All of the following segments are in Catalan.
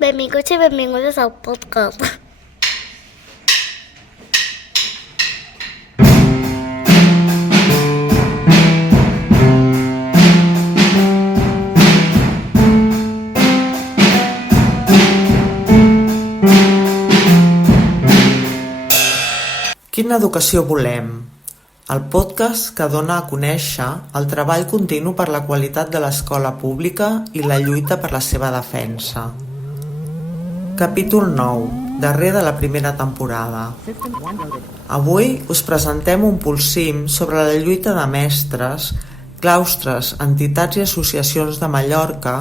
Benvinguts i benvingudes al podcast. Quina educació volem? El podcast que dona a conèixer el treball continu per la qualitat de l'escola pública i la lluita per la seva defensa. Capítol 9, darrer de la primera temporada. Avui us presentem un polsim sobre la lluita de mestres, claustres, entitats i associacions de Mallorca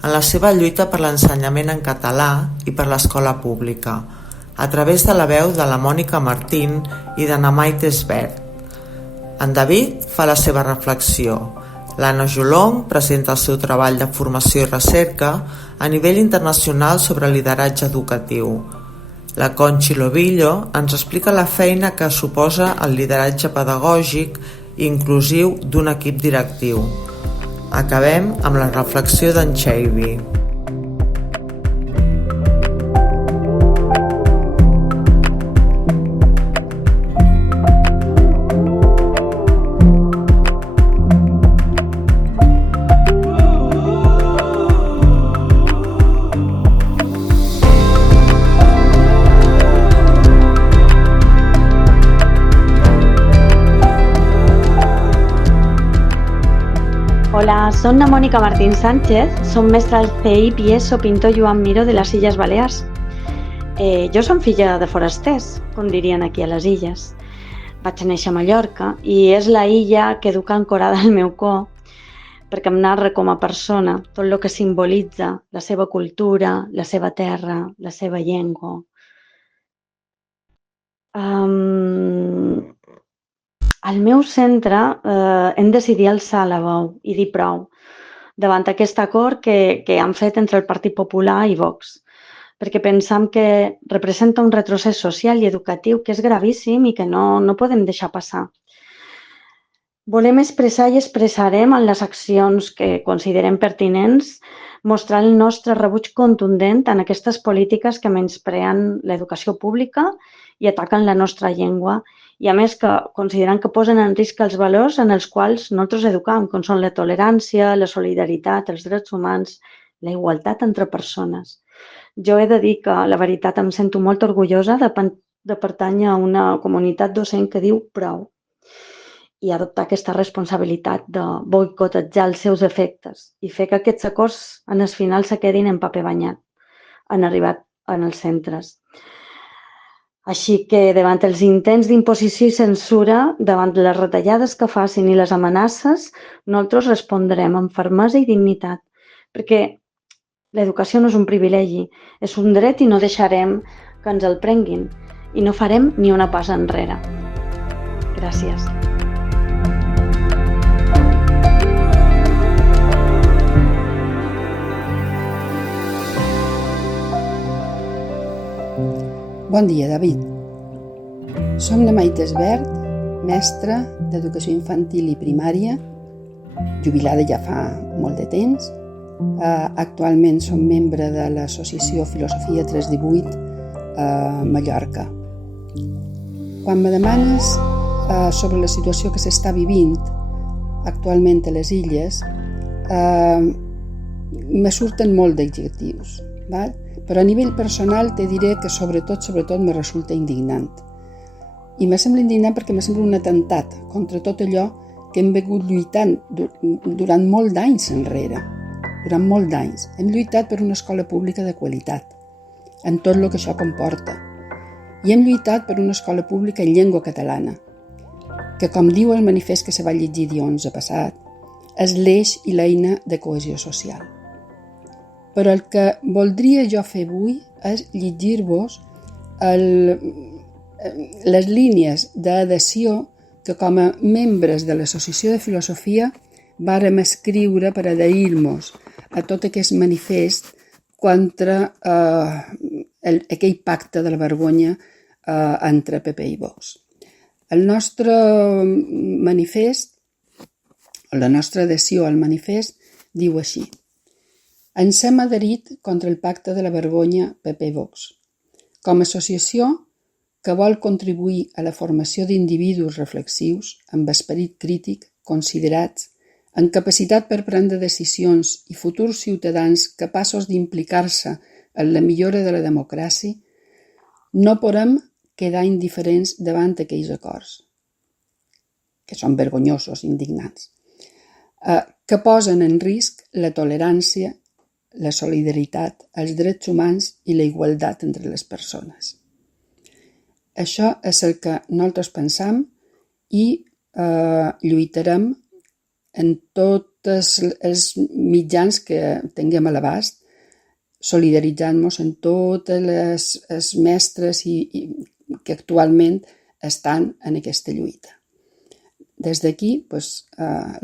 en la seva lluita per l'ensenyament en català i per l'escola pública, a través de la veu de la Mònica Martín i de na Maite Esbert. En David fa la seva reflexió. L'Anna Jolong presenta el seu treball de formació i recerca a nivell internacional sobre lideratge educatiu. La Conchi Lobillo ens explica la feina que suposa el lideratge pedagògic i inclusiu d'un equip directiu. Acabem amb la reflexió d'en Xavi. Hola, soc la Mònica Martín Sánchez, soc mestra al CEIP i ESO Pintor Joan Miró de les Illes Balears. Jo som filla de forasters, com dirien aquí a les illes. Vaig néixer a Mallorca i és la illa que educa ancorada al meu cor perquè em narra com a persona tot el que simbolitza la seva cultura, la seva terra, la seva llengua. Al meu centre hem decidit alçar la veu i dir prou davant aquest acord que han fet entre el Partit Popular i Vox, perquè pensam que representa un retrocés social i educatiu que és gravíssim i que no podem deixar passar. Volem expressar i expressarem en les accions que considerem pertinents, mostrar el nostre rebuig contundent en aquestes polítiques que menyspreen l'educació pública i ataquen la nostra llengua i a més que consideren que posen en risc els valors en els quals nosaltres educam, com són la tolerància, la solidaritat, els drets humans, la igualtat entre persones. Jo he de dir que la veritat em sento molt orgullosa de pertànyer a una comunitat docent que diu prou i adoptar aquesta responsabilitat de boicotejar els seus efectes i fer que aquests acords en el final se quedin en paper banyat, han arribat en els centres. Així que davant els intents d'imposició i censura, davant les retallades que facin i les amenaces, nosaltres respondrem amb fermesa i dignitat, perquè l'educació no és un privilegi, és un dret i no deixarem que ens el prenguin i no farem ni una passa enrere. Gràcies. Bon dia, David. Som la Maite Esbert, mestra d'educació infantil i primària, jubilada ja fa molt de temps. Actualment som membre de l'associació Filosofia 318 a Mallorca. Quan me demanes sobre la situació que s'està vivint actualment a les illes, me surten molt d'adjectius, val? Però a nivell personal te diré que sobretot me resulta indignant. I me sembla indignant perquè me sembla un atemptat contra tot allò que hem vingut lluitant durant molt d'anys enrere. Durant molt d'anys. Hem lluitat per una escola pública de qualitat, amb tot el que això comporta. I hem lluitat per una escola pública en llengua catalana, que, com diu el manifest que se va llegir dilluns passat, és l'eix i l'eina de cohesió social. Però el que voldria jo fer avui és llegir-vos les línies d'adhesió que com a membres de l'Associació de Filosofia vàrem escriure per adherir-nos a tot aquest manifest contra aquell pacte de la vergonya entre PP i Vox. El nostre manifest, la nostra adhesió al manifest, diu així: Ens hem adherit contra el pacte de la vergonya PP i Vox. Com a associació que vol contribuir a la formació d'individus reflexius, amb esperit crític, considerats, amb capacitat per prendre decisions i futurs ciutadans capaços d'implicar-se en la millora de la democràcia, no podem quedar indiferents davant aquells acords, que són vergonyosos, indignants, que posen en risc la tolerància, la solidaritat, els drets humans i la igualtat entre les persones. Això és el que nosaltres pensam i lluitarem en tots els mitjans que tinguem a l'abast, solidaritzant-nos en totes les mestres que actualment estan en aquesta lluita. Des d'aquí,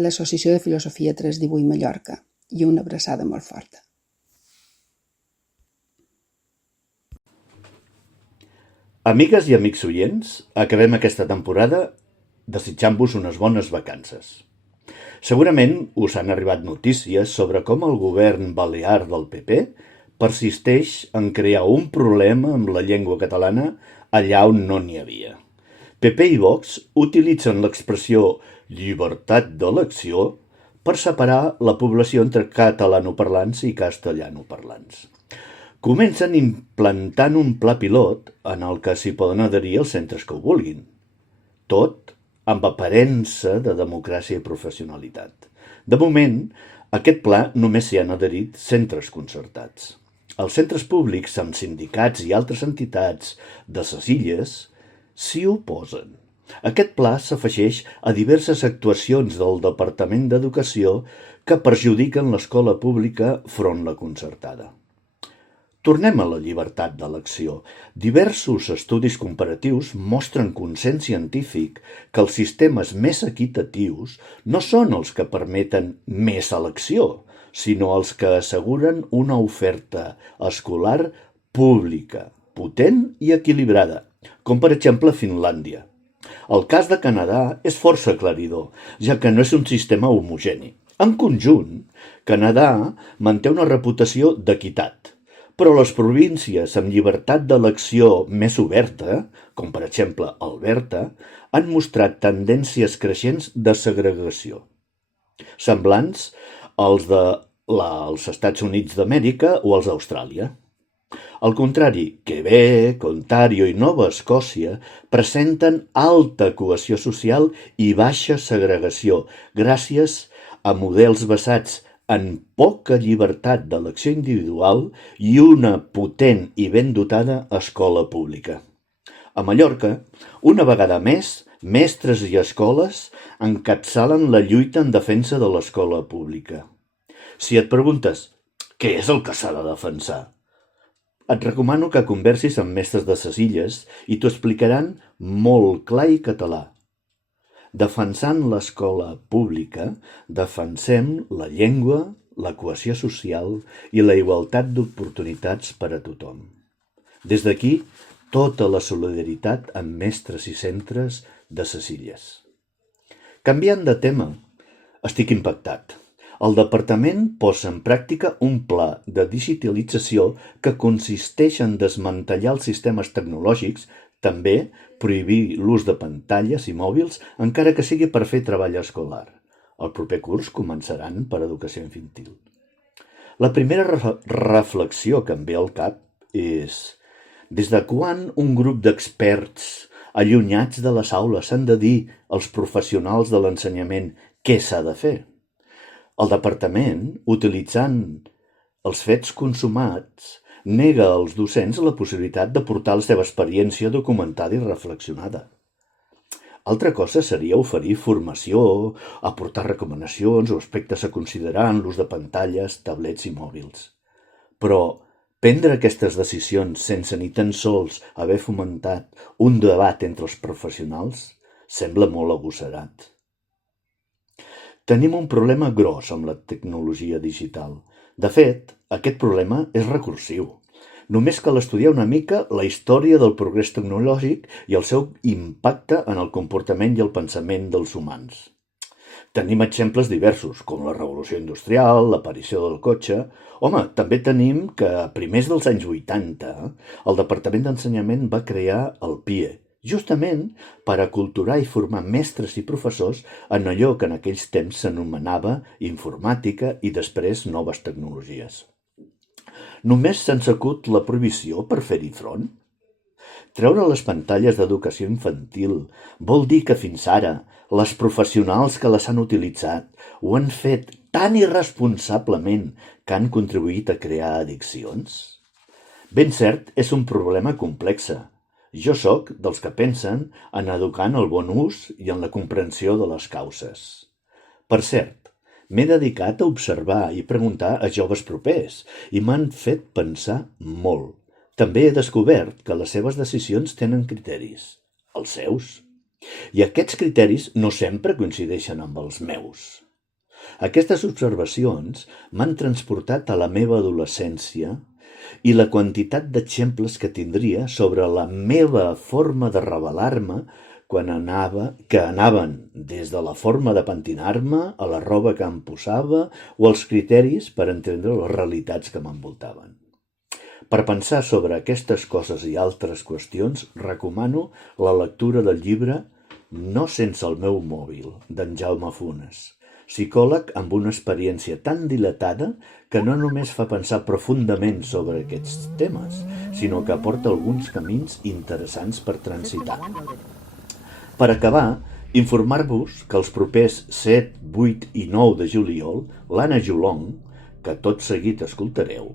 l'Associació de Filosofia 318 Mallorca, i una abraçada molt forta. Amigues i amics oients, acabem aquesta temporada desitjant-vos unes bones vacances. Segurament us han arribat notícies sobre com el govern balear del PP persisteix en crear un problema amb la llengua catalana allà on no n'hi havia. PP i Vox utilitzen l'expressió llibertat d'elecció per separar la població entre catalanoparlants i castellanoparlants. Comencen implantant un pla pilot en el que s'hi poden adherir els centres que ho vulguin. Tot amb aparença de democràcia i professionalitat. De moment, aquest pla només s'hi han adherit centres concertats. Els centres públics amb sindicats i altres entitats de les illes s'hi oposen. Aquest pla s'afegeix a diverses actuacions del Departament d'Educació que perjudiquen l'escola pública front la concertada. Tornem a la llibertat d'elecció. Diversos estudis comparatius mostren consens científic que els sistemes més equitatius no són els que permeten més elecció, sinó els que asseguren una oferta escolar pública, potent i equilibrada, com per exemple Finlàndia. El cas de Canadà és força aclaridor, ja que no és un sistema homogeni. En conjunt, Canadà manté una reputació d'equitat, però les províncies amb llibertat d'elecció més oberta, com per exemple Alberta, han mostrat tendències creixents de segregació, semblants als dels Estats Units d'Amèrica o als d'Austràlia. Al contrari, Quebec, Ontario i Nova Escòcia presenten alta cohesió social i baixa segregació gràcies a models basats en poca llibertat d'elecció individual i una potent i ben dotada escola pública. A Mallorca, una vegada més, mestres i escoles encapçalen la lluita en defensa de l'escola pública. Si et preguntes què és el que s'ha de defensar, et recomano que conversis amb mestres de ses illes i t'ho explicaran molt clar i català. Defensant l'escola pública, defensem la llengua, la cohesió social i la igualtat d'oportunitats per a tothom. Des d'aquí, tota la solidaritat amb mestres i centres de ses illes. Canviant de tema, estic impactat. El departament posa en pràctica un pla de digitalització que consisteix en desmantellar els sistemes tecnològics, també prohibir l'ús de pantalles i mòbils, encara que sigui per fer treball escolar. El proper curs començaran per educació infantil. La primera reflexió que em ve al cap és: des de quan un grup d'experts allunyats de les aules han de dir als professionals de l'ensenyament què s'ha de fer? El departament, utilitzant els fets consumats, nega als docents la possibilitat d'aportar la seva experiència documentada i reflexionada. Altra cosa seria oferir formació, aportar recomanacions o aspectes a considerar en l'ús de pantalles, tablets i mòbils. Però prendre aquestes decisions sense ni tan sols haver fomentat un debat entre els professionals sembla molt agosserat. Tenim un problema gros amb la tecnologia digital. De fet, aquest problema és recursiu. Només cal estudiar una mica la història del progrés tecnològic i el seu impacte en el comportament i el pensament dels humans. Tenim exemples diversos, com la revolució industrial, l'aparició del cotxe. Home, també tenim que a primers dels anys 80 el Departament d'Ensenyament va crear el PIE, justament per aculturar i formar mestres i professors en allò que en aquells temps s'anomenava informàtica i després noves tecnologies. Només se'ns acut la prohibició per fer-hi front? Treure les pantalles d'educació infantil vol dir que fins ara les professionals que les han utilitzat ho han fet tan irresponsablement que han contribuït a crear addiccions? Ben cert, és un problema complex. Jo sóc dels que pensen en educar en el bon ús i en la comprensió de les causes. Per cert, m'he dedicat a observar i preguntar a joves propers i m'han fet pensar molt. També he descobert que les seves decisions tenen criteris, els seus. I aquests criteris no sempre coincideixen amb els meus. Aquestes observacions m'han transportat a la meva adolescència i la quantitat d'exemples que tindria sobre la meva forma de rebel·lar-me que anaven des de la forma de pentinar-me a la roba que em posava o els criteris per entendre les realitats que m'envoltaven. Per pensar sobre aquestes coses i altres qüestions, recomano la lectura del llibre No sense el meu mòbil, d'en Jaume Funes, psicòleg amb una experiència tan dilatada que no només fa pensar profundament sobre aquests temes, sinó que aporta alguns camins interessants per transitar. Per acabar, informar-vos que els propers 7, 8 i 9 de juliol, l'Anna Jolong, que tot seguit escoltareu,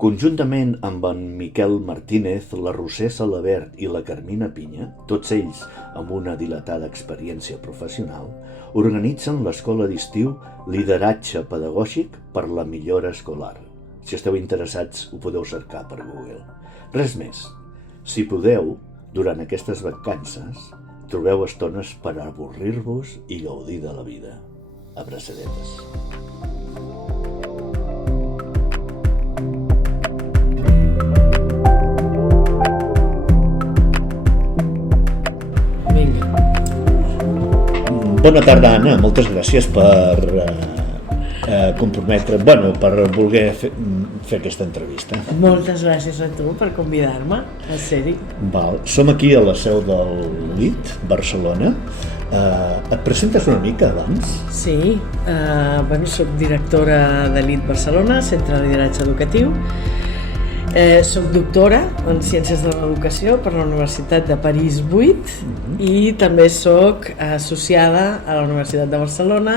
conjuntament amb en Miquel Martínez, la Roser Salabert i la Carmina Pinya, tots ells amb una dilatada experiència professional, organitzen l'escola d'estiu Lideratge Pedagògic per la Millora Escolar. Si esteu interessats, ho podeu cercar per Google. Res més. Si podeu, durant aquestes vacances, trobeu estones per avorrir-vos i gaudir de la vida. Abraçadetes. Bona tarda, Anna. Moltes gràcies per per voler fer aquesta entrevista. Moltes gràcies a tu per convidar-me a ser-hi. Som aquí a la seu del LID, Barcelona. Et presentes una mica abans? Sí, soc directora de LID Barcelona, Centre de Lideratge Educatiu. Soc doctora en Ciències de l'Educació per la Universitat de París 8 i també soc associada a la Universitat de Barcelona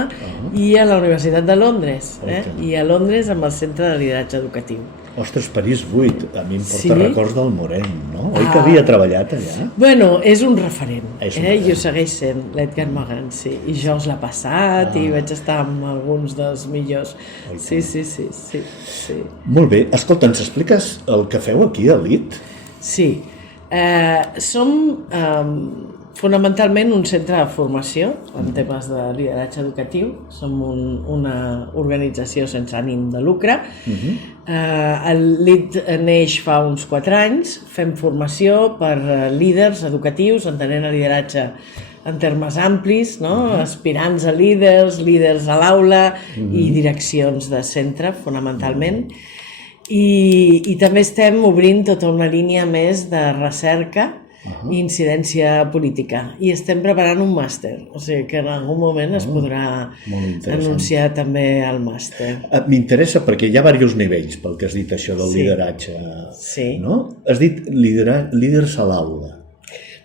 i a la Universitat de Londres, i a Londres amb el Centre de Lideratge Educatiu. Ostres, París 8, a mi em porta records del Morell, no? Oi que havia treballat allà? Bueno, és un referent, i ho segueix sent, l'Edgar Morin, sí. I Georges l'ha passat i vaig estar amb alguns dels millors. Sí. Molt bé. Escolta, ens expliques el que feu aquí a LID? Sí. Som fonamentalment un centre de formació en temes de lideratge educatiu. Som una organització sense ànim de lucre. El LID neix fa uns 4 anys. Fem formació per líders educatius, entenent el lideratge en termes amplis, aspirants a líders, líders a l'aula i direccions de centre, fonamentalment. I també estem obrint tota una línia més de recerca i incidència política. I estem preparant un màster, o sigui que en algun moment es podrà anunciar també el màster. M'interessa perquè hi ha diversos nivells pel que has dit això del lideratge. No? Has dit líders a l'aula.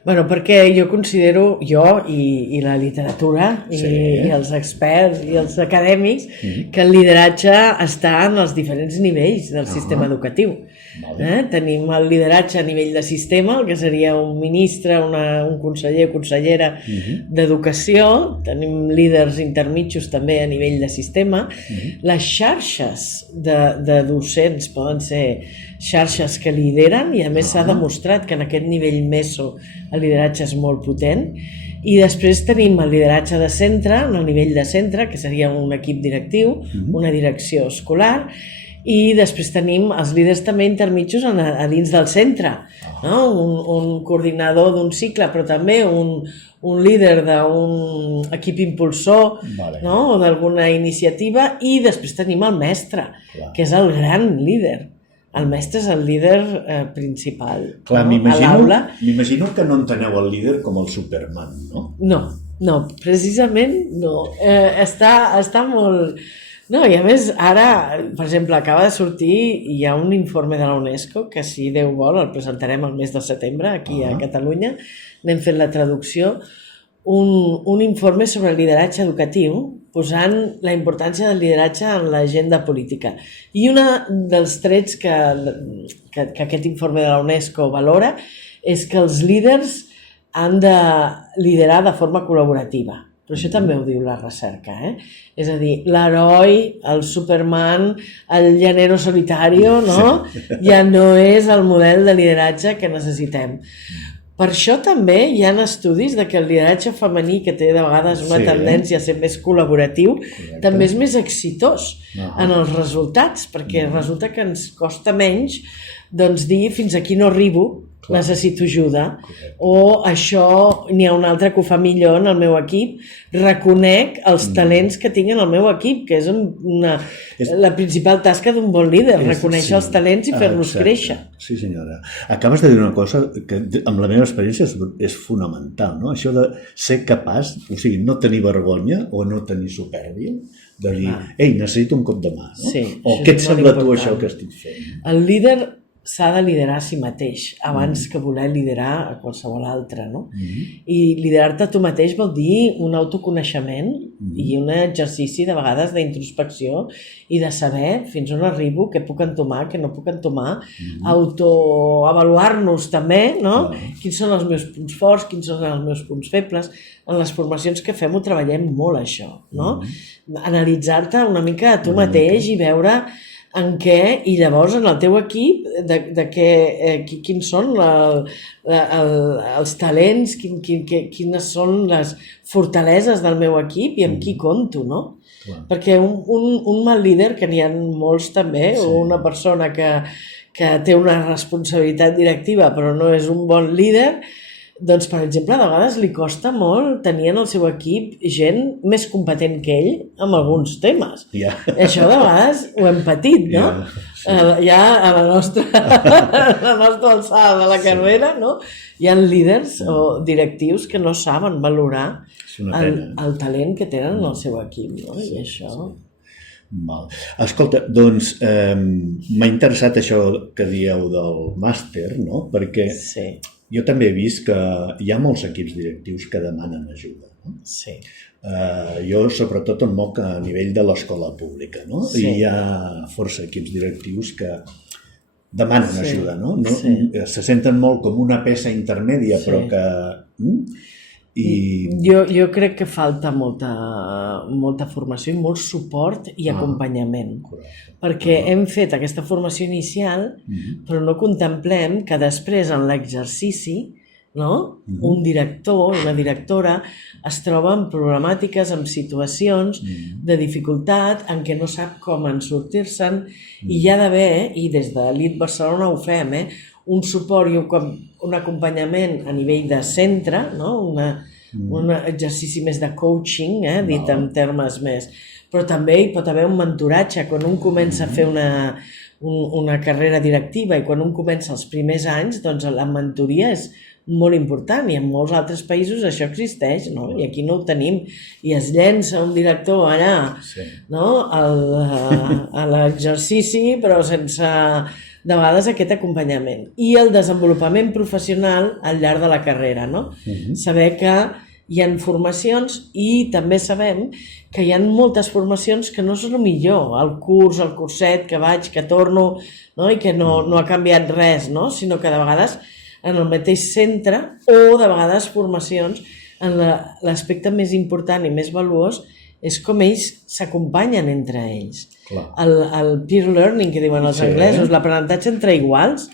Bueno, perquè jo considero, i la literatura, i els experts i els acadèmics, que el lideratge està en els diferents nivells del sistema educatiu. Tenim el lideratge a nivell de sistema, el que seria un ministre, un conseller o consellera d'educació. Tenim líders intermitjos també a nivell de sistema. Les xarxes de docents poden ser xarxes que lideren i a més s'ha demostrat que en aquest nivell meso el lideratge és molt potent. I després tenim el lideratge de centre, en el nivell de centre, que seria un equip directiu, una direcció escolar, I després tenim els líders també intermitjos a dins del centre, no? Un coordinador d'un cicle, però també un líder d'un equip impulsor, no? O d'alguna iniciativa, i després tenim el mestre, que és el gran líder. El mestre és el líder principal. Clar, a l'aula. M'imagino que no enteneu el líder com el Superman, no? No, precisament no. Està molt... No, i a més, ara, per exemple, acaba de sortir, hi ha un informe de la UNESCO, que si Déu vol el presentarem el mes de setembre aquí a Catalunya, n'hem fet la traducció, un informe sobre el lideratge educatiu, posant la importància del lideratge en l'agenda política. I un dels trets que aquest informe de la UNESCO valora és que els líders han de liderar de forma col·laborativa. Però això també ho diu la recerca, És a dir, l'heroi, el Superman, el llanero solitario, no? Ja no és el model de lideratge que necessitem. Per això també hi ha estudis de que el lideratge femení, que té de vegades una tendència a ser més col·laboratiu, també és més exitós en els resultats, perquè resulta que ens costa menys dir fins aquí no arribo, necessito ajuda, o això n'hi ha un altre que ho fa millor en el meu equip, reconec els talents que tinc en el meu equip, que és la principal tasca d'un bon líder, reconèixer els talents i fer-los créixer. Sí, senyora. Acabes de dir una cosa que amb la meva experiència és fonamental, no? Això de ser capaç, o sigui, no tenir vergonya o no tenir supèrbia, de dir, ei, necessito un cop de mà, no? O què et sembla tu això que estic fent? El líder s'ha de liderar a si mateix abans que voler liderar a qualsevol altre, no? I liderar-te a tu mateix vol dir un autoconeixement i un exercici de vegades d'introspecció i de saber fins on arribo, què puc entomar, què no puc entomar, autoavaluar-nos també, no? Quins són els meus punts forts, quins són els meus punts febles. En les formacions que fem ho treballem molt, això, no? Analitzar-te una mica a tu mateix i veure en què, i llavors en el teu equip, quins són els talents, quines són les fortaleses del meu equip i amb qui compto, no? Perquè un mal líder, que n'hi ha molts també, o una persona que té una responsabilitat directiva però no és un bon líder, doncs, per exemple, de vegades li costa molt tenir en el seu equip gent més competent que ell en alguns temes. Això de vegades ho hem patit, no? Ja a la nostra alçada de la carrera, no? Hi ha líders o directius que no saben valorar el talent que tenen en el seu equip, no? I això... Escolta, doncs m'ha interessat això que dieu del màster, no? Perquè jo també he vist que hi ha molts equips directius que demanen ajuda. Sí. Jo sobretot em moc a nivell de l'escola pública, no? I hi ha força equips directius que demanen ajuda, no? Se senten molt com una peça intermèdia, però que... Jo crec que falta molta formació i molt suport i acompanyament, perquè hem fet aquesta formació inicial però no contemplem que després en l'exercici un director, una directora es troba amb problemàtiques, amb situacions de dificultat en què no sap com en sortir-se'n i hi ha d'haver, i des de l'IT Barcelona ho fem, un suport i un acompanyament a nivell de centre, un exercici més de coaching, dit en termes més, però també hi pot haver un mentoratge quan un comença a fer una carrera directiva i quan un comença els primers anys, doncs la mentoria és molt important i en molts altres països això existeix, i aquí no ho tenim, i es llença un director allà a l'exercici però sense de vegades aquest acompanyament i el desenvolupament professional al llarg de la carrera, saber que hi ha formacions i també sabem que hi ha moltes formacions que no són el millor, el curs, el curset que vaig, que torno i que no ha canviat res, sinó que de vegades en el mateix centre o de vegades formacions en l'aspecte més important i més valuós és com ells s'acompanyen entre ells. El peer learning, que diuen els anglesos, l'aprenentatge entre iguals,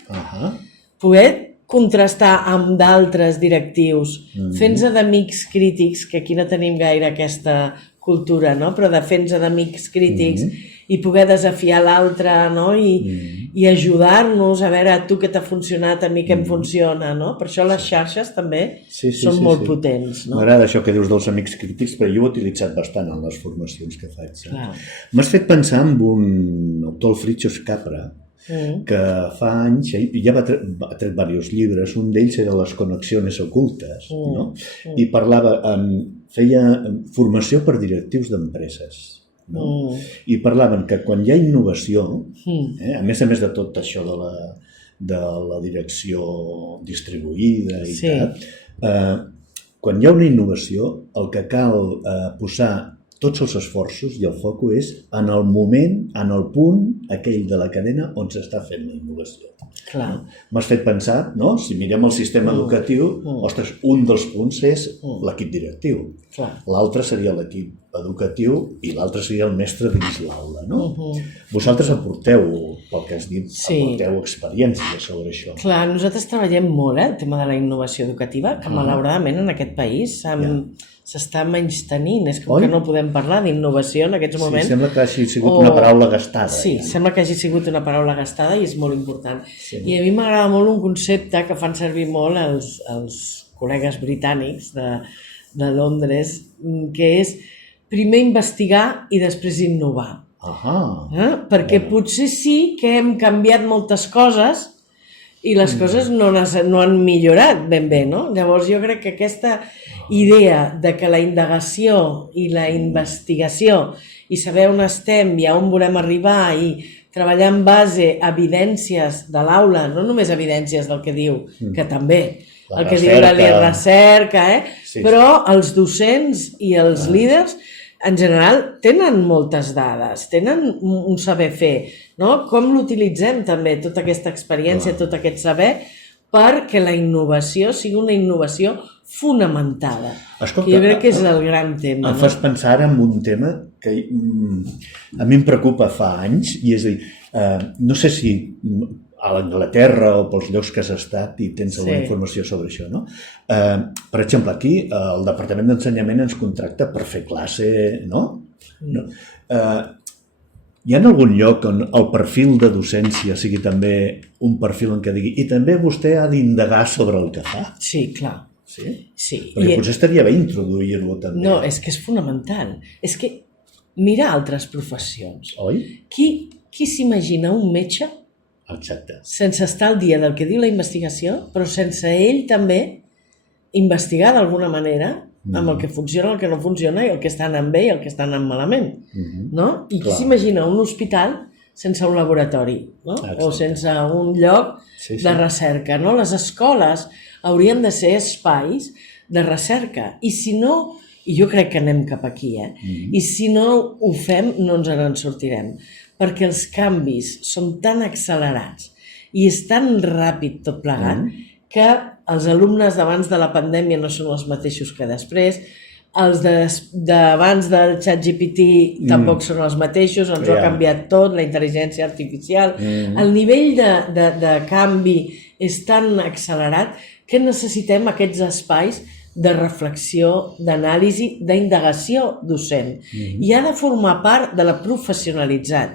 poder contrastar amb d'altres directius, fent-se d'amics crítics, que aquí no tenim gaire aquesta cultura, però de fent-se d'amics crítics i poder desafiar l'altre, no? I ajudar-nos a veure tu què t'ha funcionat, a mi què em funciona, no? Per això les xarxes també són molt potents, no? M'agrada això que dius dels amics crítics, però jo ho he utilitzat bastant en les formacions que faig. Clar. M'has fet pensar en un autor, el Fritjof Capra, que fa anys, ja ha tret diversos llibres, un d'ells era Les conexiones ocultes, no? I feia formació per directius d'empreses, no? I parlaven que quan hi ha innovació, a més de tot això de la direcció distribuïda i tal, quan hi ha una innovació, el que cal posar tots els esforços i el foc és en el moment, en el punt aquell de la cadena on s'està fent la innovació. Clar. M'has fet pensar, no? Si mirem el sistema educatiu, ostres, un dels punts és l'equip directiu. L'altre seria l'equip educatiu i l'altre seria el mestre dins l'aula, no? Vosaltres aporteu, pel que has dit, aporteu experiència sobre això. Clar, nosaltres treballem molt, el tema de la innovació educativa, que malauradament en aquest país s'està menystenint. És com que no podem parlar d'innovació en aquests moments. Sí, sembla que hagi sigut una paraula gastada. Sí, sembla que hagi sigut una paraula gastada i és molt important. I a mi m'agrada molt un concepte que fan servir molt els col·legues britànics de Londres, que és primer investigar i després innovar. Perquè potser sí que hem canviat moltes coses i les coses no han millorat ben bé, no? Llavors jo crec que aquesta idea de que la indagació i la investigació i saber on estem i a on volem arribar i treballar en base a evidències de l'aula, no només evidències del que diu, que també, el que diu la recerca, però els docents i els líders en general tenen moltes dades, tenen un saber fer, no? Com l'utilitzem també, tota aquesta experiència, tot aquest saber, perquè la innovació sigui una innovació fonamentada. Escolta, jo crec que és el gran tema. Em fas pensar ara en un tema que a mi em preocupa fa anys, i és a dir, no sé si a l'Anglaterra o pels llocs que has estat i tens alguna informació sobre això, no? Per exemple, aquí el Departament d'Ensenyament ens contracta per fer classe, no? Hi ha algun lloc on el perfil de docència sigui també un perfil en què digui i també vostè ha d'indagar sobre el que fa? Sí, clar. Sí? Perquè potser estaria bé introduir-lo també. No, és que és fonamental. És que mira altres professions. Oi? Qui s'imagina un metge sense estar al dia del que diu la investigació, però sense ell també investigar d'alguna manera amb el que funciona, el que no funciona i el que està anant bé i el que està anant malament, no? I qui s'imagina un hospital sense un laboratori, no? O sense un lloc de recerca, no? Les escoles haurien de ser espais de recerca i si no, i jo crec que anem cap aquí, i si no ho fem no ens en sortirem, perquè els canvis són tan accelerats i és tan ràpid tot plegat que els alumnes d'abans de la pandèmia no són els mateixos que després, els d'abans del ChatGPT tampoc són els mateixos, ens ho ha canviat tot, la intel·ligència artificial. El nivell de canvi és tan accelerat que necessitem aquests espais de reflexió, d'anàlisi, d'indagació docent. I ha de formar part de la professionalitat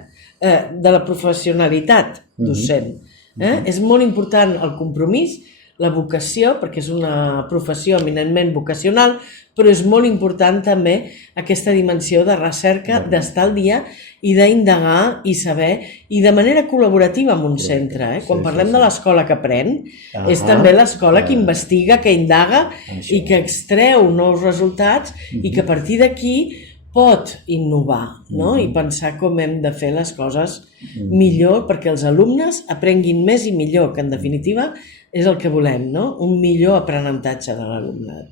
docent. És molt important el compromís, la vocació, perquè és una professió eminentment vocacional, però és molt important també aquesta dimensió de recerca, d'estar al dia i d'indagar i saber, i de manera col·laborativa amb un centre. Quan parlem de l'escola que aprèn, és també l'escola que investiga, que indaga i que extreu nous resultats i que a partir d'aquí pot innovar i pensar com hem de fer les coses millor perquè els alumnes aprenguin més i millor, que en definitiva és el que volem, no? Un millor aprenentatge de l'alumnat.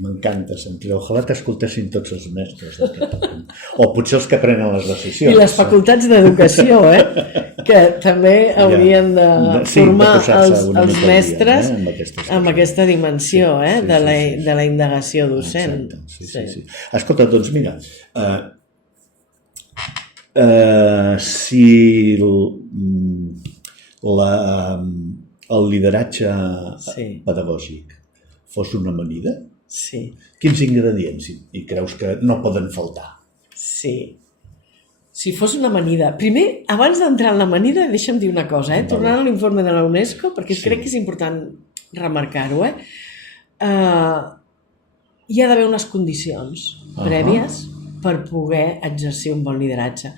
M'encanta sentir. Ojalà t'escoltessin tots els mestres. O potser els que prenen les decisions. I les facultats d'educació, que també haurien de formar els mestres amb aquesta dimensió de la indagació docent. Sí. Escolta, doncs mira, si el lideratge pedagògic fos una amanida, quins ingredients hi creus que no poden faltar? Sí. si fos una amanida... Primer, abans d'entrar en l'amanida, deixa'm dir una cosa, tornant a l'informe de la UNESCO, perquè crec que és important remarcar-ho, hi ha d'haver unes condicions prèvies per poder exercir un bon lideratge.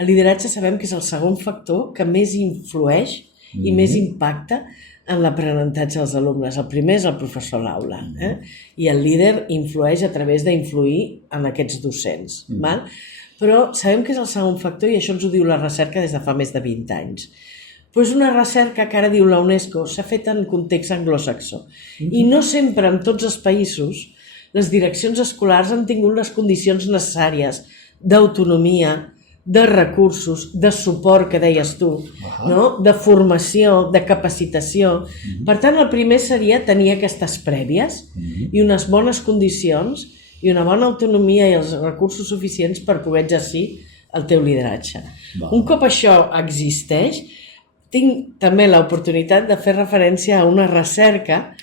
El lideratge sabem que és el segon factor que més influeix i més impacta en l'aprenentatge dels alumnes. El primer és el professor a l'aula, i el líder influeix a través d'influir en aquests docents. Però sabem que és el segon factor i això ens ho diu la recerca des de fa més de 20 anys. És una recerca que ara diu la UNESCO s'ha fet en context anglosaxó i no sempre en tots els països les direccions escolars han tingut les condicions necessàries d'autonomia, de recursos, de suport, que deies tu, de formació, de capacitació. Per tant, el primer seria tenir aquestes prèvies i unes bones condicions i una bona autonomia i els recursos suficients per poder exercir el teu lideratge. Un cop això existeix, tinc també l'oportunitat de fer referència a una recerca.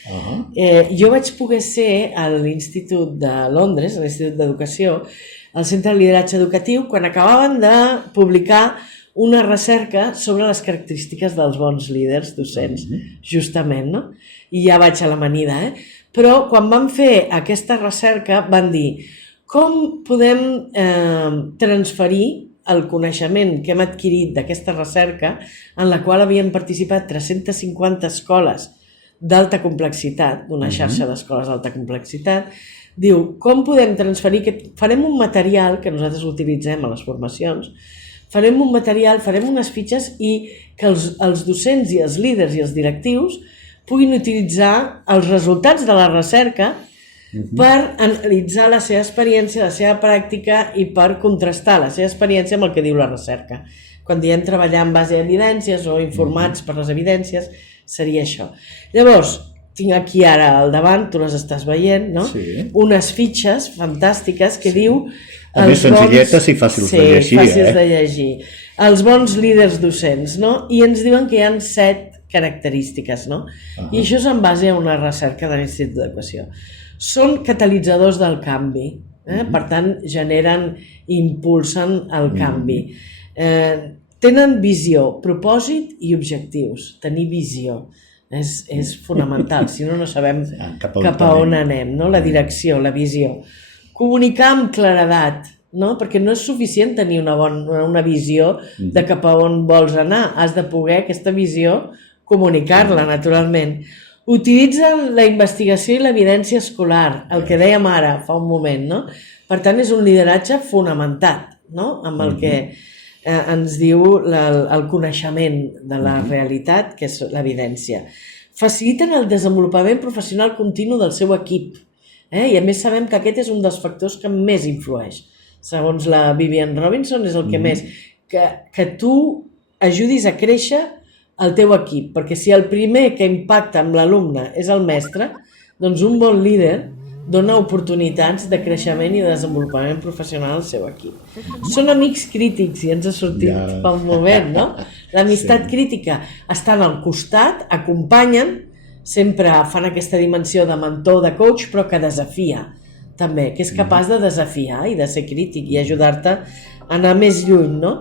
Jo vaig poder ser a l'Institut de Londres, a l'Institut d'Educació, al Centre de Lideratge Educatiu, quan acabaven de publicar una recerca sobre les característiques dels bons líders docents, justament, no? I ja vaig a l'amanida, Però quan van fer aquesta recerca van dir com podem transferir el coneixement que hem adquirit d'aquesta recerca, en la qual havien participat 350 escoles d'alta complexitat, d'una xarxa d'escoles d'alta complexitat. Diu, com podem transferir? Farem un material que nosaltres utilitzem a les formacions, farem un material, farem unes fitxes i que els docents i els líders i els directius puguin utilitzar els resultats de la recerca per analitzar la seva experiència, la seva pràctica i per contrastar la seva experiència amb el que diu la recerca. Quan diem treballar en base a evidències o informats per les evidències, seria això. Llavors, tinc aquí ara al davant, tu les estàs veient, no? Unes fitxes fantàstiques que diu... A més senzilletes i fàcils de llegir. Sí, fàcils de llegir. Els bons líders docents, no? I ens diuen que hi ha 7 característiques, no? I això és en base a una recerca de l'Institut d'Educació. Són catalitzadors del canvi, per tant, generen i impulsen el canvi. Tenen visió, propòsit i objectius. Tenir visió és fonamental, si no, no sabem cap a on anem, no? La direcció, la visió. Comunicar amb claredat, no? Perquè no és suficient tenir una visió de cap a on vols anar, has de poder aquesta visió comunicar-la, naturalment. Utilitza la investigació i l'evidència escolar, el que dèiem ara fa un moment, no? Per tant, és un lideratge fonamentat, no? Amb el que ens diu el coneixement de la realitat, que és l'evidència. Faciliten el desenvolupament professional continu del seu equip, i a més sabem que aquest és un dels factors que més influeix. Segons la Vivian Robinson, és el que més... Que tu ajudis a créixer el teu equip, perquè si el primer que impacta amb l'alumne és el mestre, doncs un bon líder dona oportunitats de creixement i de desenvolupament professional al seu equip. Són amics crítics, i ens ha sortit fa un moment, no? L'amistat crítica. Estan al costat, acompanyen, sempre fan aquesta dimensió de mentor, de coach, però que desafia, també, que és capaç de desafiar i de ser crític i ajudar-te a anar més lluny, no?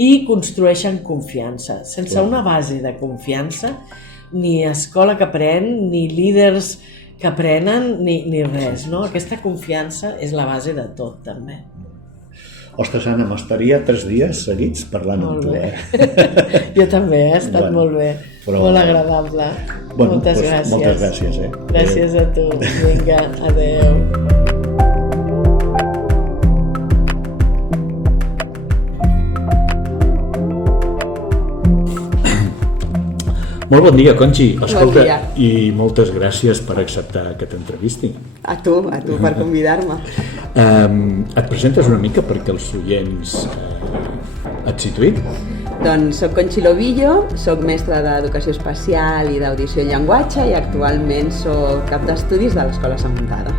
I construeixen confiança. Sense una base de confiança, ni escola que aprèn, ni líders que aprenen, ni res, no? Aquesta confiança és la base de tot, també. Ostres, Anna, m'estaria 3 dies seguits parlant amb tu, Jo també, ha estat molt bé, molt agradable. Moltes gràcies. Moltes gràcies, Gràcies a tu. Vinga, adeu. Molt bon dia, Conchi. Escolta, i moltes gràcies per acceptar aquesta entrevista. A tu per convidar-me. Et presentes una mica perquè els oients et situïn? Doncs soc Conchi Lobillo, soc mestra d'Educació Espacial i d'Audició i Llenguatge i actualment soc cap d'estudis de l'Escola Sant Muntada.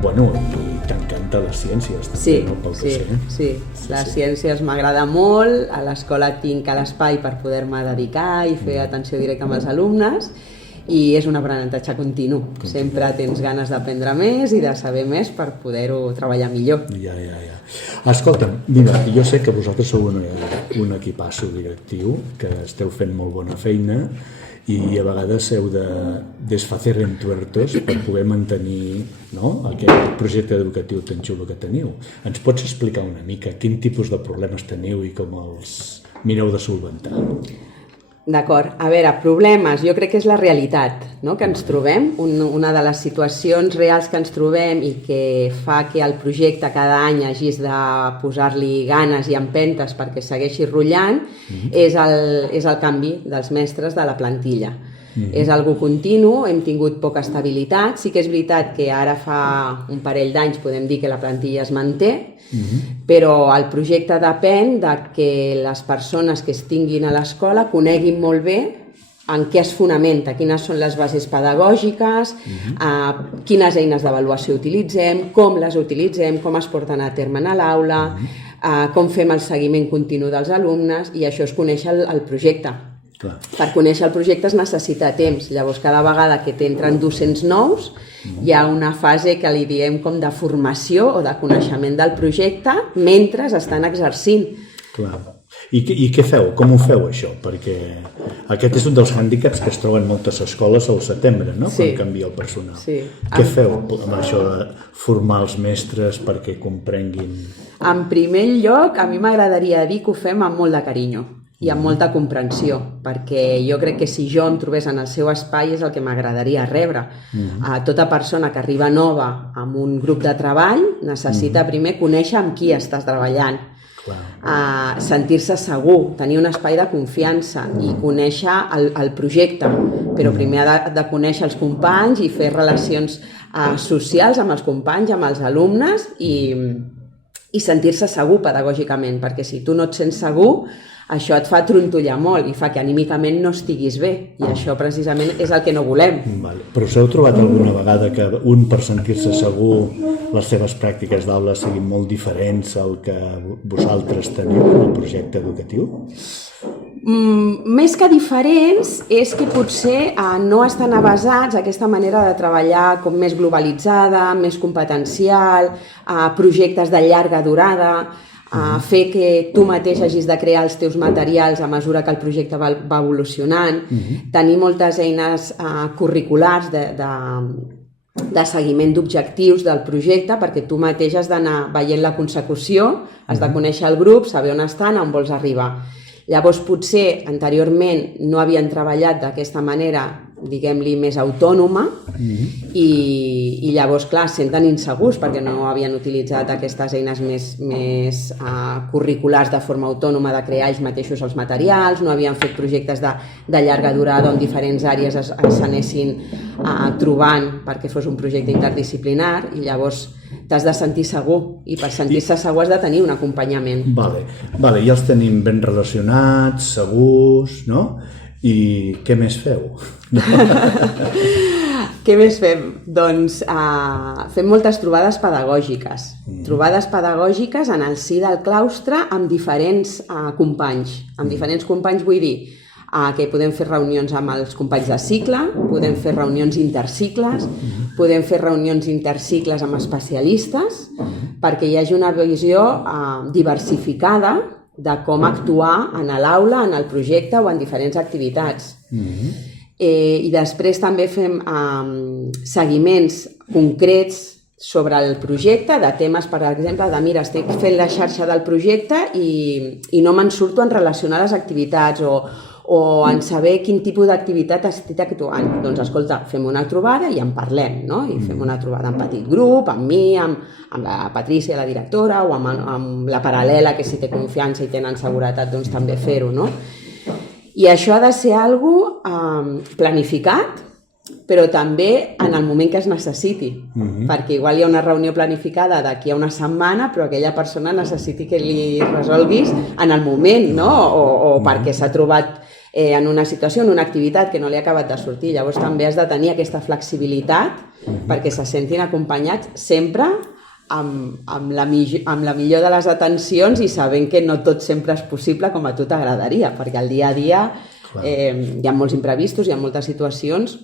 Bueno, i t'encanta les ciències, també, no? Pel que sé. Sí. Les ciències m'agrada molt, a l'escola tinc l'espai per poder-me dedicar i fer atenció directa amb els alumnes i és un aprenentatge continu. Sempre tens ganes d'aprendre més i de saber més per poder-ho treballar millor. Ja. Escolta'm, mira, jo sé que vosaltres sou un equipasso directiu, que esteu fent molt bona feina i a vegades heu de desfacer entuertos per poder mantenir, no?, aquest projecte educatiu tan xulo que teniu. Ens pots explicar una mica quin tipus de problemes teniu i com els mireu de solventar? D'acord. A veure, problemes, jo crec que és la realitat, no?, que ens trobem. Una de les situacions reals que ens trobem i que fa que el projecte cada any hagis de posar-li ganes i empentes perquè segueixi rotllant és el canvi dels mestres de la plantilla. És algo continu, hem tingut poca estabilitat. Sí que és veritat que ara fa un parell d'anys podem dir que la plantilla es manté, però el projecte depèn de que les persones que es tinguin a l'escola coneguin molt bé en què es fonamenta, quines són les bases pedagògiques, quines eines d'avaluació utilitzem, com les utilitzem, com es porten a terme a l'aula, com fem el seguiment continu dels alumnes, i això és conèixer el projecte. Clar. Per conèixer el projecte es necessita temps, llavors cada vegada que t'entren docents nous hi ha una fase que li diem com de formació o de coneixement del projecte mentre estan exercint. Clar. I què feu? Com ho feu, això? Perquè aquest és un dels hàndicaps que es troben moltes escoles al setembre, no?, quan canvia el personal. Què feu amb això de formar els mestres perquè comprenguin? En primer lloc, a mi m'agradaria dir que ho fem amb molt de carinyo i amb molta comprensió, perquè jo crec que si jo em trobés en el seu espai és el que m'agradaria rebre. Tota persona que arriba nova amb un grup de treball necessita primer conèixer amb qui estàs treballant, sentir-se segur, tenir un espai de confiança i conèixer el projecte, però primer ha de conèixer els companys i fer relacions socials amb els companys, amb els alumnes i sentir-se segur pedagògicament, perquè si tu no et sents segur això et fa trontollar molt i fa que anímicament no estiguis bé, i això precisament és el que no volem. Però us heu trobat alguna vegada que un, per sentir-se segur, les seves pràctiques d'aula siguin molt diferents al que vosaltres teniu en el projecte educatiu? Més que diferents, és que potser no estan avasats a aquesta manera de treballar com més globalitzada, més competencial, projectes de llarga durada, fer que tu mateix hagis de crear els teus materials a mesura que el projecte va evolucionant, tenir moltes eines curriculars de seguiment d'objectius del projecte, perquè tu mateix has d'anar veient la consecució, has de conèixer el grup, saber on estan, on vols arribar. Llavors, potser, anteriorment, no havien treballat d'aquesta manera, diguem-li, més autònoma, i llavors, clar, es senten insegurs perquè no havien utilitzat aquestes eines més curriculars de forma autònoma, de crear ells mateixos els materials, no havien fet projectes de llarga durada on diferents àrees s'anessin trobant perquè fos un projecte interdisciplinar, i llavors t'has de sentir segur, i per sentir-se segur has de tenir un acompanyament. Vale, ja els tenim ben relacionats, segurs, no? I què més feu? Què més fem? Doncs fem moltes trobades pedagògiques. Trobades pedagògiques en el si del claustre amb diferents companys. Amb diferents companys vull dir que podem fer reunions amb els companys de cicle, podem fer reunions intercicles, podem fer reunions intercicles amb especialistes, perquè hi hagi una visió diversificada de com actuar en l'aula, en el projecte o en diferents activitats. I després també fem seguiments concrets sobre el projecte, de temes, per exemple, de mira, estic fent la xarxa del projecte i no me'n surto en relacionar les activitats o en saber quin tipus d'activitat estic actuant. Doncs escolta, fem una trobada i en parlem, no? I fem una trobada en petit grup, amb mi, amb la Patrícia, la directora, o amb la paral·lela, que si té confiança i tenen seguretat, doncs també fer-ho, no? I això ha de ser algo planificat, però també en el moment que es necessiti, perquè igual hi ha una reunió planificada d'aquí a una setmana, però aquella persona necessiti que li resolguis en el moment, no? O perquè s'ha trobat en una situació, en una activitat que no li ha acabat de sortir. Llavors també has de tenir aquesta flexibilitat perquè se sentin acompanyats sempre amb la millor de les atencions i sabent que no tot sempre és possible com a tu t'agradaria, perquè el dia a dia Hi ha molts imprevistos, hi ha moltes situacions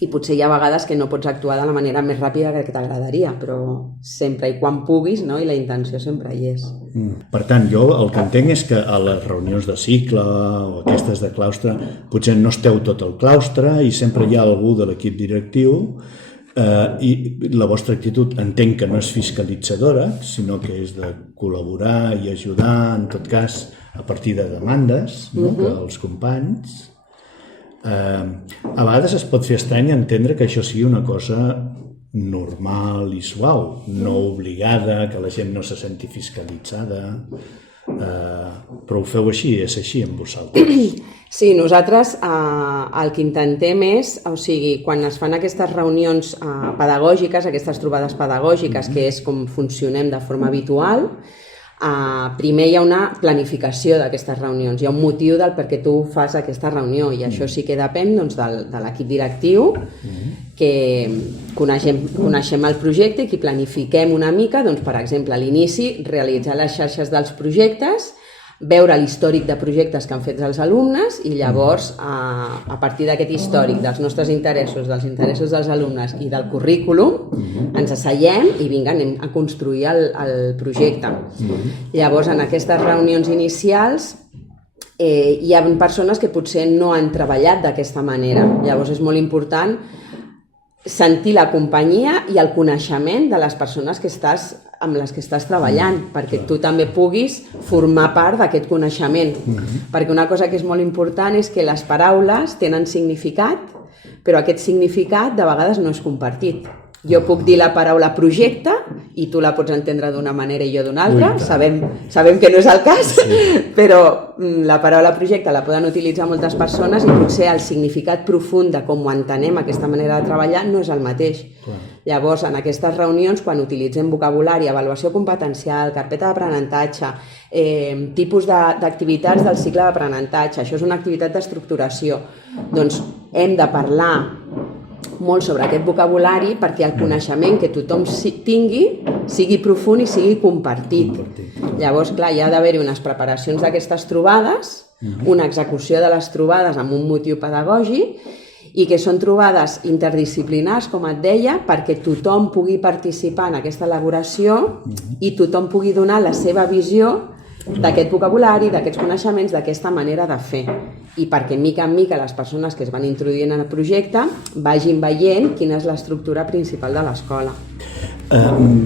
i potser hi ha vegades que no pots actuar de la manera més ràpida que t'agradaria, però sempre i quan puguis, no? I la intenció sempre hi és. Per tant, jo el que entenc és que a les reunions de cicle o aquestes de claustre potser no esteu tot el claustre i sempre hi ha algú de l'equip directiu i la vostra actitud entenc que no és fiscalitzadora, sinó que és de col·laborar i ajudar, en tot cas, a partir de demandes, no? Que els companys... A vegades es pot fer estrany entendre que això sigui una cosa normal i suau, no obligada, que la gent no se senti fiscalitzada, però ho feu així, és així amb vosaltres. Sí, nosaltres el que intentem és, o sigui, quan es fan aquestes reunions pedagògiques, aquestes trobades pedagògiques, que és com funcionem de forma habitual, primer hi ha una planificació d'aquestes reunions, hi ha un motiu del per què tu fas aquesta reunió i això sí que depèn doncs, de l'equip directiu que coneixem el projecte i que planifiquem una mica, doncs, per exemple, a l'inici realitzar les xarxes dels projectes, veure l'històric de projectes que han fet els alumnes i llavors a partir d'aquest històric dels nostres interessos, dels interessos dels alumnes i del currículum ens asseiem i vinga, anem a construir el projecte. Llavors en aquestes reunions inicials hi ha persones que potser no han treballat d'aquesta manera, llavors és molt important sentir la companyia i el coneixement de les persones amb les que estàs treballant, perquè tu també puguis formar part d'aquest coneixement. Perquè una cosa que és molt important és que les paraules tenen significat, però aquest significat de vegades no és compartit. Jo puc dir la paraula projecte i tu la pots entendre d'una manera i jo d'una altra, sabem que no és el cas, però la paraula projecte la poden utilitzar moltes persones i potser el significat profund de com ho entenem, aquesta manera de treballar, no és el mateix. Llavors, en aquestes reunions, quan utilitzem vocabulari, avaluació competencial, carpeta d'aprenentatge, tipus d'activitats del cicle d'aprenentatge, això és una activitat d'estructuració, doncs hem de parlar molt sobre aquest vocabulari perquè el coneixement que tothom tingui sigui profund i sigui compartit. Llavors, clar, hi ha d'haver-hi unes preparacions d'aquestes trobades, una execució de les trobades amb un motiu pedagògic i que són trobades interdisciplinars, com et deia, perquè tothom pugui participar en aquesta elaboració i tothom pugui donar la seva visió d'aquest vocabulari, d'aquests coneixements, d'aquesta manera de fer. I perquè mica en mica les persones que es van introduint en el projecte vagin veient quina és l'estructura principal de l'escola.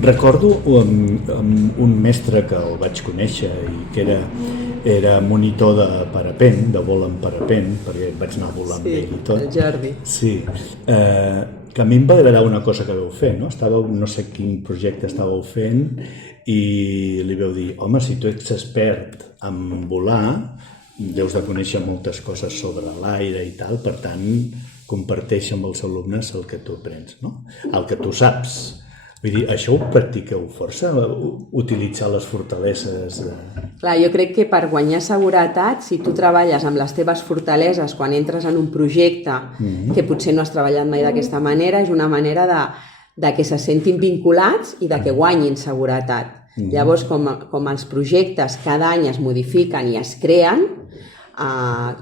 Recordo un mestre que el vaig conèixer i que era monitor de parapent, de vol en parapent, perquè vaig anar a volar amb ell i tot. Sí, el Jordi. Sí, que a mi em va agradar una cosa que vau fer, no? No sé quin projecte estàveu fent i li vau dir, home, si tu ets expert en volar, deus de conèixer moltes coses sobre l'aire i tal, per tant, comparteix amb els alumnes el que tu aprens, no? El que tu saps. Vull dir, això ho practiqueu força? Utilitzar les fortaleses? Clar, jo crec que per guanyar seguretat, si tu treballes amb les teves fortaleses quan entres en un projecte que potser no has treballat mai d'aquesta manera, és una manera de que se sentin vinculats i de que guanyin seguretat. Llavors, com els projectes cada any es modifiquen i es creen,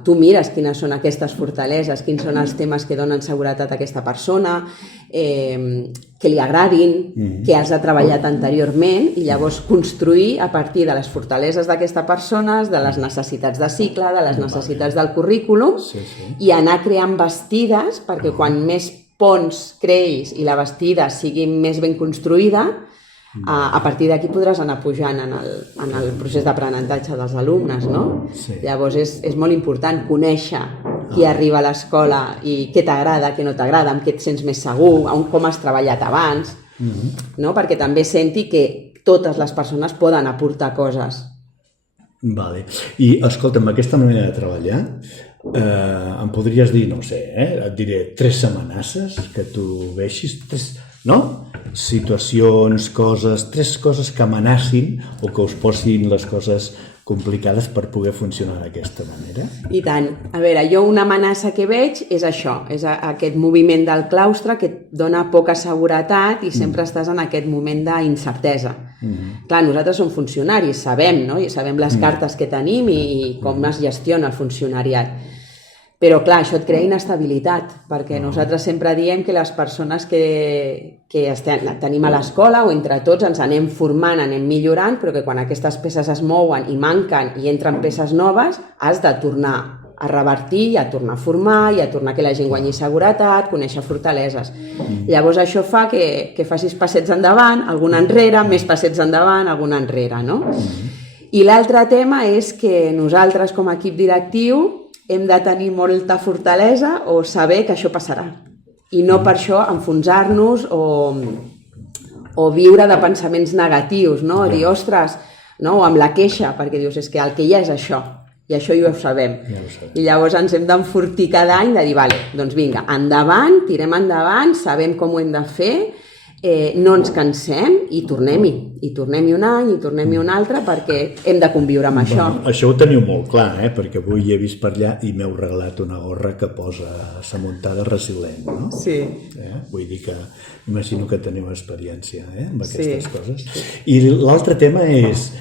tu mires quines són aquestes fortaleses, quins són els temes que donen seguretat a aquesta persona, que li agradin, que has treballat anteriorment i llavors construir a partir de les fortaleses d'aquesta persona, de les necessitats de cicle, de les necessitats del currículum i anar creant bastides perquè quan més ponts creïs i la bastida sigui més ben construïda, a partir d'aquí podràs anar pujant en el procés d'aprenentatge dels alumnes, no? Llavors és molt important conèixer qui arriba a l'escola i què t'agrada, què no t'agrada, amb què et sents més segur, com has treballat abans, no? Perquè també senti que totes les persones poden aportar coses. Vale. I, escolta'm, aquesta manera de treballar, em podries dir, no sé, et diré 3 amenaces que tu veixis, no? Situacions, coses, 3 coses que amenacin o que us posin les coses complicades per poder funcionar d'aquesta manera? I tant. A veure, jo una amenaça que veig és això, és aquest moviment del claustre que et dona poca seguretat i sempre estàs en aquest moment d'incertesa. Clar, nosaltres som funcionaris, sabem, no? I sabem les cartes que tenim i com es gestiona el funcionariat. Però, clar, això et crea inestabilitat, perquè nosaltres sempre diem que les persones que tenim a l'escola o entre tots ens anem formant, anem millorant, però que quan aquestes peces es mouen i manquen i entren peces noves, has de tornar a revertir i a tornar a formar i a tornar que la gent guanyi seguretat, conèixer fortaleses. Llavors això fa que facis passets endavant, algun enrere, més passets endavant, algun enrere, no? I l'altre tema és que nosaltres com a equip directiu hem de tenir molta fortalesa o saber que això passarà. I no per això enfonsar-nos o viure de pensaments negatius, no? Dir, ostres, no? O amb la queixa, perquè dius, és que el que hi ha és això, i això ja ho sabem. I llavors ens hem d'enfortir cada any de dir, vale, doncs vinga, endavant, tirem endavant, sabem com ho hem de fer, no ens cansem i tornem-hi. I tornem-hi un any, i tornem-hi un altre, perquè hem de conviure amb això. Això ho teniu molt clar, perquè avui he vist per allà i m'heu regalat una gorra que posa sa muntada resilient, no? Sí. Vull dir que imagino que teniu experiència amb aquestes coses. I l'altre tema és,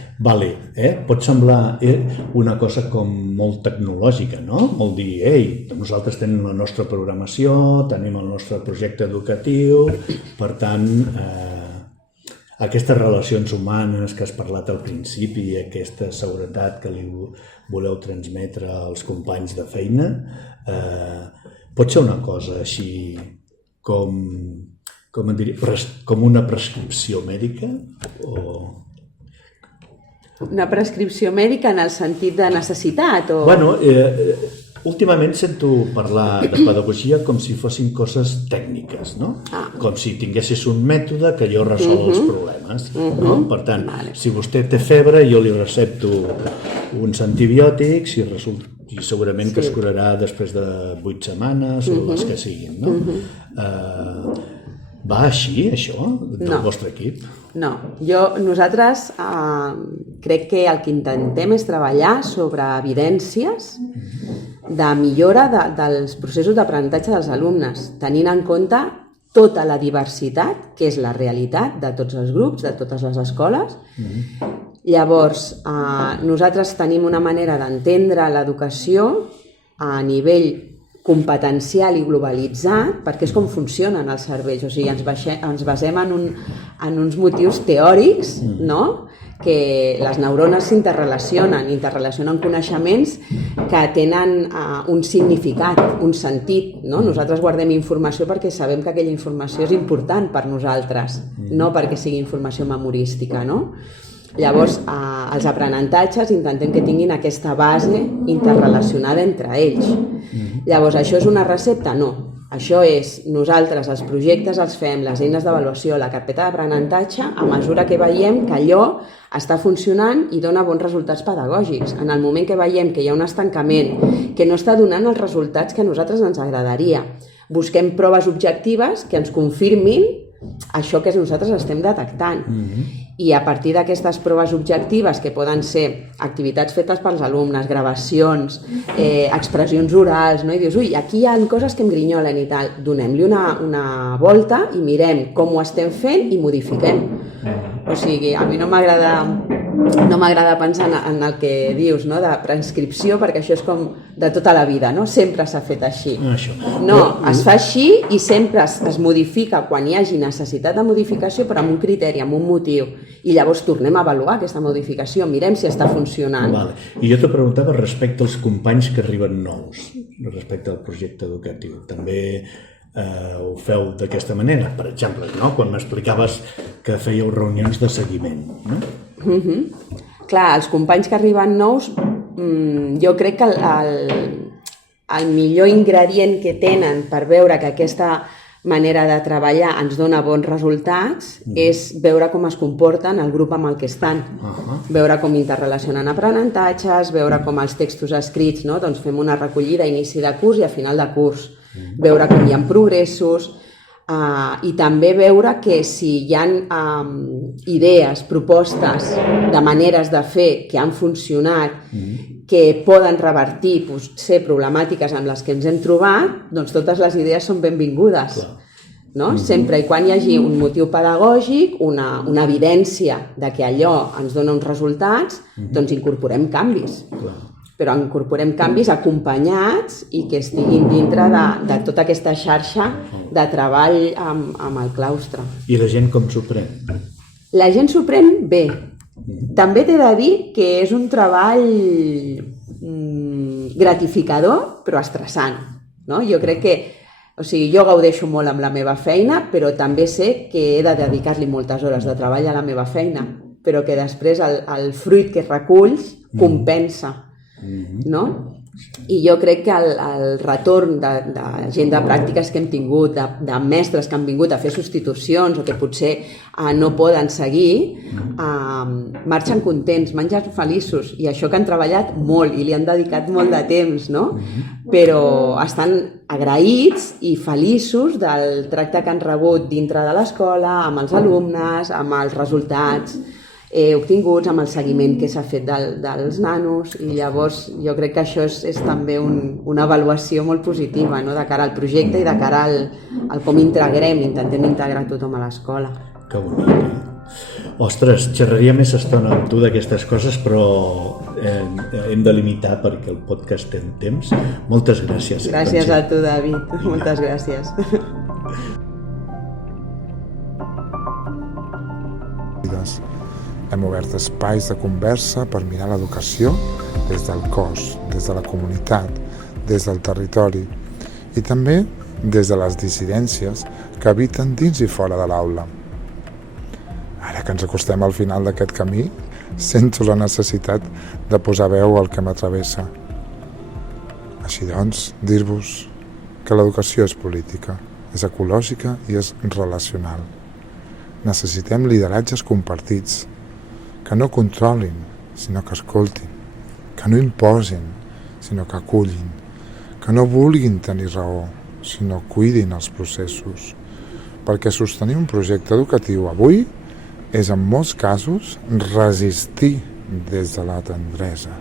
pot semblar una cosa com molt tecnològica, no? Molt dir, nosaltres tenim la nostra programació, tenim el nostre projecte educatiu, per tant, aquestes relacions humanes que has parlat al principi i aquesta seguretat que li voleu transmetre als companys de feina, pot ser una cosa així com una prescripció mèdica? Una prescripció mèdica en el sentit de necessitat? Bueno, últimament sento parlar de pedagogia com si fossin coses tècniques, no? Com si tinguessis un mètode que jo resol els problemes. Per tant, si vostè té febre, jo li recepto uns antibiòtics i segurament que es curarà després de 8 setmanes o les que siguin, no? Va així, això, del vostre equip? No. Nosaltres crec que el que intentem és treballar sobre evidències de millora dels processos d'aprenentatge dels alumnes, tenint en compte tota la diversitat, que és la realitat de tots els grups, de totes les escoles. Llavors, nosaltres tenim una manera d'entendre l'educació a nivell competencial i globalitzat, perquè és com funcionen els cervells, o sigui, ens basem en uns motius teòrics, no?, que les neurones s'interrelacionen coneixements que tenen un significat, un sentit, no? Nosaltres guardem informació perquè sabem que aquella informació és important per nosaltres, no perquè sigui informació memorística, no? Llavors, els aprenentatges intentem que tinguin aquesta base interrelacionada entre ells. Llavors, això és una recepta? No. Això és, nosaltres els projectes els fem, les eines d'avaluació, la carpeta d'aprenentatge, a mesura que veiem que allò està funcionant i dona bons resultats pedagògics. En el moment que veiem que hi ha un estancament, que no està donant els resultats que a nosaltres ens agradaria, busquem proves objectives que ens confirmin això que nosaltres estem detectant. I a partir d'aquestes proves objectives, que poden ser activitats fetes pels alumnes, gravacions, expressions orals, no? I dius, ui, aquí hi ha coses que em grinyolen i tal, donem-li una volta i mirem com ho estem fent i modifiquem. O sigui, a mi no m'agrada pensar en el que dius, no?, de prescripció, perquè això és com de tota la vida, no? Sempre s'ha fet així. No, es fa així i sempre es modifica quan hi hagi necessitat de modificació, però amb un criteri, amb un motiu. I llavors tornem a avaluar aquesta modificació, mirem si està funcionant. I jo te preguntava respecte als companys que arriben nous, respecte al projecte educatiu. També ho feu d'aquesta manera, per exemple, no? Quan m'explicaves que fèieu reunions de seguiment, no? Clar, els companys que arriben nous, jo crec que el millor ingredient que tenen per veure que aquesta manera de treballar ens dona bons resultats és veure com es comporten el grup amb el que estan. Veure com interrelacionen aprenentatges, veure com els textos escrits, no? Doncs fem una recollida a inici de curs i a final de curs. Veure com hi ha progressos i també veure que si hi ha idees, propostes de maneres de fer que han funcionat, que poden revertir potser problemàtiques amb les que ens hem trobat, doncs totes les idees són benvingudes. No? Sempre i quan hi hagi un motiu pedagògic, una evidència de que allò ens dona uns resultats, doncs incorporem canvis. però incorporem canvis acompanyats i que estiguin dintre de tota aquesta xarxa de treball amb el claustre. I la gent com s'ho pren? La gent s'ho pren bé. També t'he de dir que és un treball gratificador, però estressant. No? Jo crec que jo gaudeixo molt amb la meva feina, però també sé que he de dedicar-li moltes hores de treball a la meva feina, però que després el fruit que reculls compensa. No? I jo crec que el retorn de gent de pràctiques que hem tingut, de mestres que han vingut a fer substitucions o que potser no poden seguir, marxen contents, mengen feliços, i això que han treballat molt i li han dedicat molt de temps, no? Però estan agraïts i feliços del tracte que han rebut dintre de l'escola, amb els alumnes, amb els resultats obtinguts, amb el seguiment que s'ha fet dels nanos, i llavors jo crec que això és també una avaluació molt positiva, no? De cara al projecte i de cara al com intentem integrar tothom a l'escola. Que bonic, Ostres, xerraria més estona amb tu d'aquestes coses, però hem de limitar perquè el podcast té un temps. Moltes gràcies. Gràcies a tu, David. Moltes gràcies. Hem obert espais de conversa per mirar l'educació des del cos, des de la comunitat, des del territori i també des de les dissidències que habiten dins i fora de l'aula. Ara que ens acostem al final d'aquest camí, sento la necessitat de posar veu al que m'atravessa. Així doncs, dir-vos que l'educació és política, és ecològica i és relacional. Necessitem lideratges compartits, que no controlin, sinó que escoltin, que no imposin, sinó que acullin, que no vulguin tenir raó, sinó cuidin els processos, perquè sostenir un projecte educatiu avui és en molts casos resistir des de la tendresa,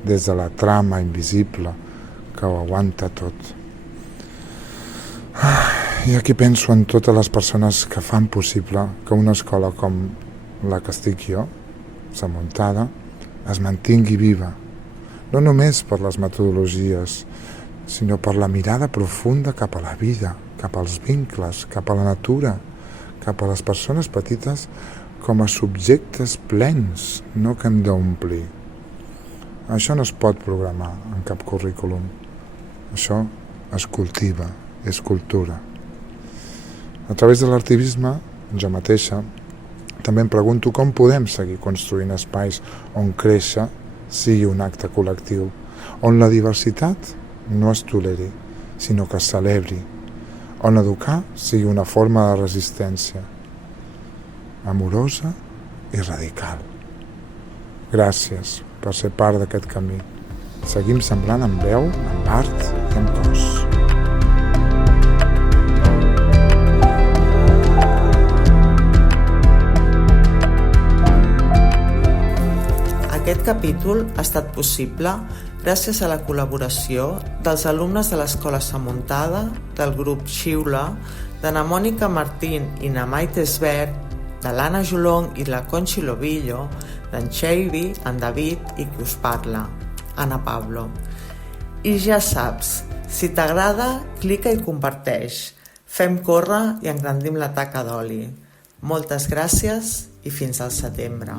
des de la trama invisible que ho aguanta tot. I aquí penso en totes les persones que fan possible que una escola com la que estic jo, la Muntada, es mantingui viva, no només per les metodologies, sinó per la mirada profunda cap a la vida, cap als vincles, cap a la natura, cap a les persones petites com a subjectes plens, no que hem d'omplir. Això no es pot programar en cap currículum. Això es cultiva, és cultura. A través de l'artivisme, jo mateixa, també em pregunto com podem seguir construint espais on créixer sigui un acte col·lectiu, on la diversitat no es toleri, sinó que es celebri, on educar sigui una forma de resistència, amorosa i radical. Gràcies per ser part d'aquest camí. Seguim semblant amb veu, amb art i amb cos. Aquest capítol ha estat possible gràcies a la col·laboració dels alumnes de l'Escola Sa Muntada, del grup Xiula, de na Mònica Martín i na Maite Esbert, de l'Anna Jolong i la Conchi Lobillo, d'en Xeivi, en David i qui us parla, Anna Pablo. I ja saps, si t'agrada, clica i comparteix. Fem córrer i engrandim la taca d'oli. Moltes gràcies i fins al setembre.